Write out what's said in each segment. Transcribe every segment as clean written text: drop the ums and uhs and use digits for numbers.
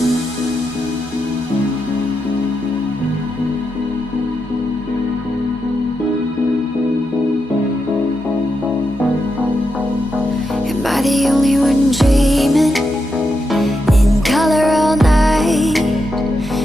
Am I the only one dreaming in color all night?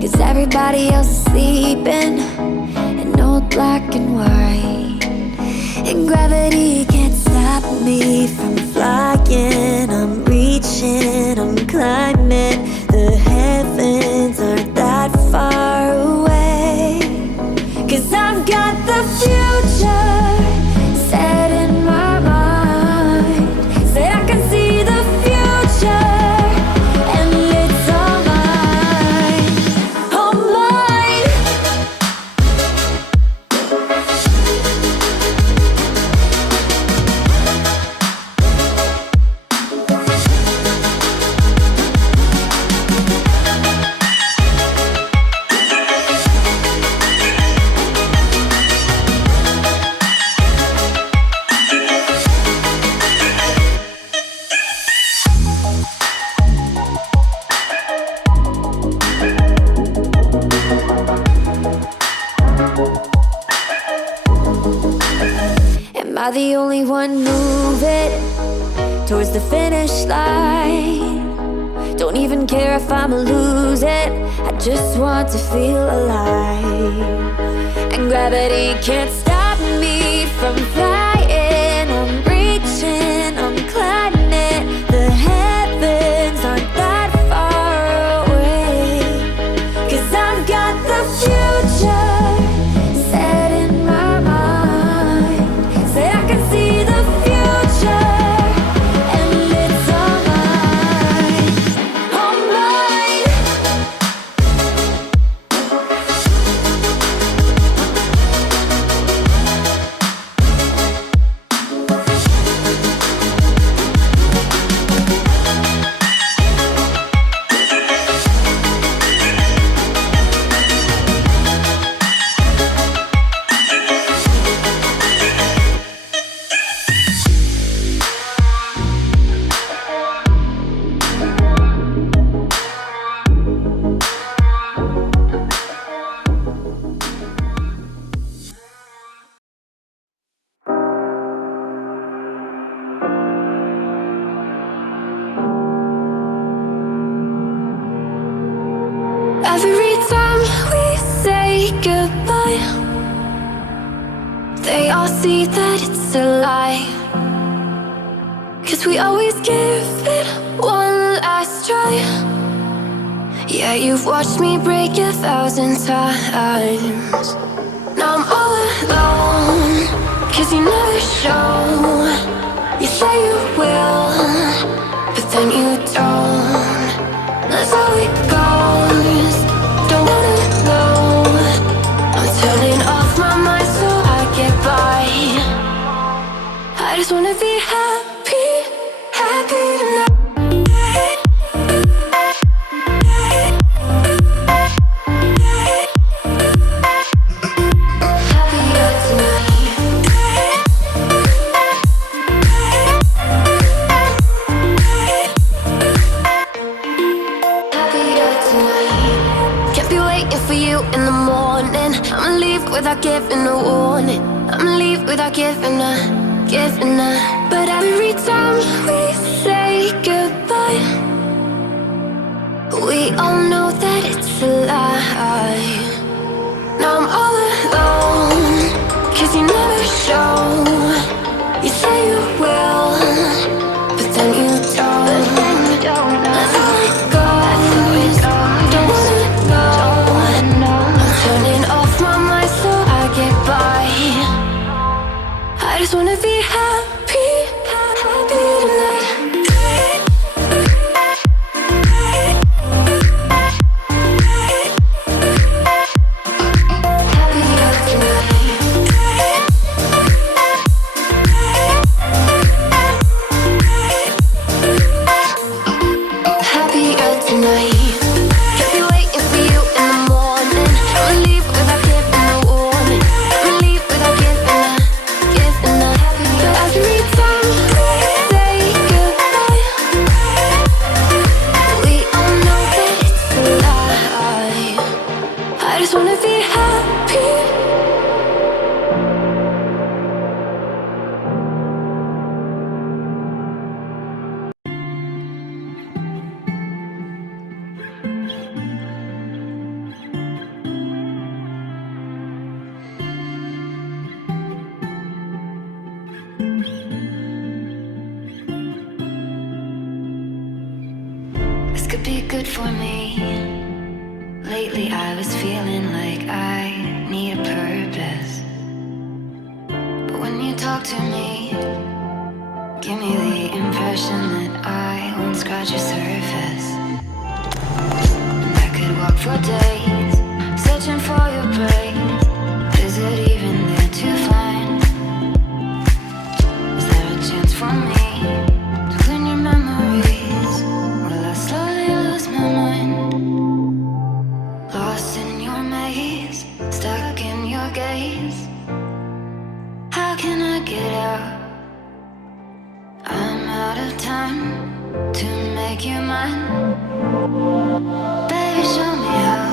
'Cause everybody else is sleeping in old black and white. And gravity can't stop me from flying. I'm reaching, I'm climbing. The heavens aren't that far away. 'Cause I've got the future set in my mind. Say I can see the future, and it's all mine, all mine. Am I the only one moving towards the finish line? Don't even care if I'ma lose it, I just want to feel alive. And gravity can't stop me from flying. I'm reaching, I'm climbing. The heavens aren't that far away. 'Cause I've got the future set in my mind. Say I can see the future, and it's all mine, all mine. Every time we say goodbye, they all see that it's a lie. 'Cause we always give it one last try. Yeah, you've watched me break 1,000 times. Now I'm all alone, 'cause you never show. You say you will, but then you don't. That's how it goes. Don't wanna know. I'm turning off my mind so I get by. I just wanna be happy, happy tonight. Happier tonight. Happier tonight. Can't be waiting for you in the morning. I'ma leave without giving a warning. I'ma leave without giving a. But every time we say goodbye, we all know that it's a lie. Now I'm all alone, 'cause you never show. You say you will, but then you don't. That's how it goes. Don't wanna know. I'm turning off my mind so I get by. I just wanna be happy, happy tonight. Happier tonight. Happier tonight. Can't be waiting for you in the morning. I'ma leave without giving a warning. I'ma leave without giving a. But every time we say goodbye, we all know that it's this could be good for me. Lately I was feeling like I need a purpose. But when you talk to me, give me the impression that I won't scratch your surface. And I could walk for days, searching for your praise. Is it even there to find? Is there a chance for me to clean your memories? Will I slowly lose my mind? Lost in your maze, stuck in your gaze. How can I get out? I'm out of time to make you mine. Baby, show me how.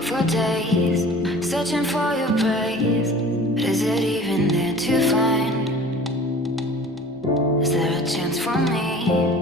For days, searching for your praise. But is it even there to find? Is there a chance for me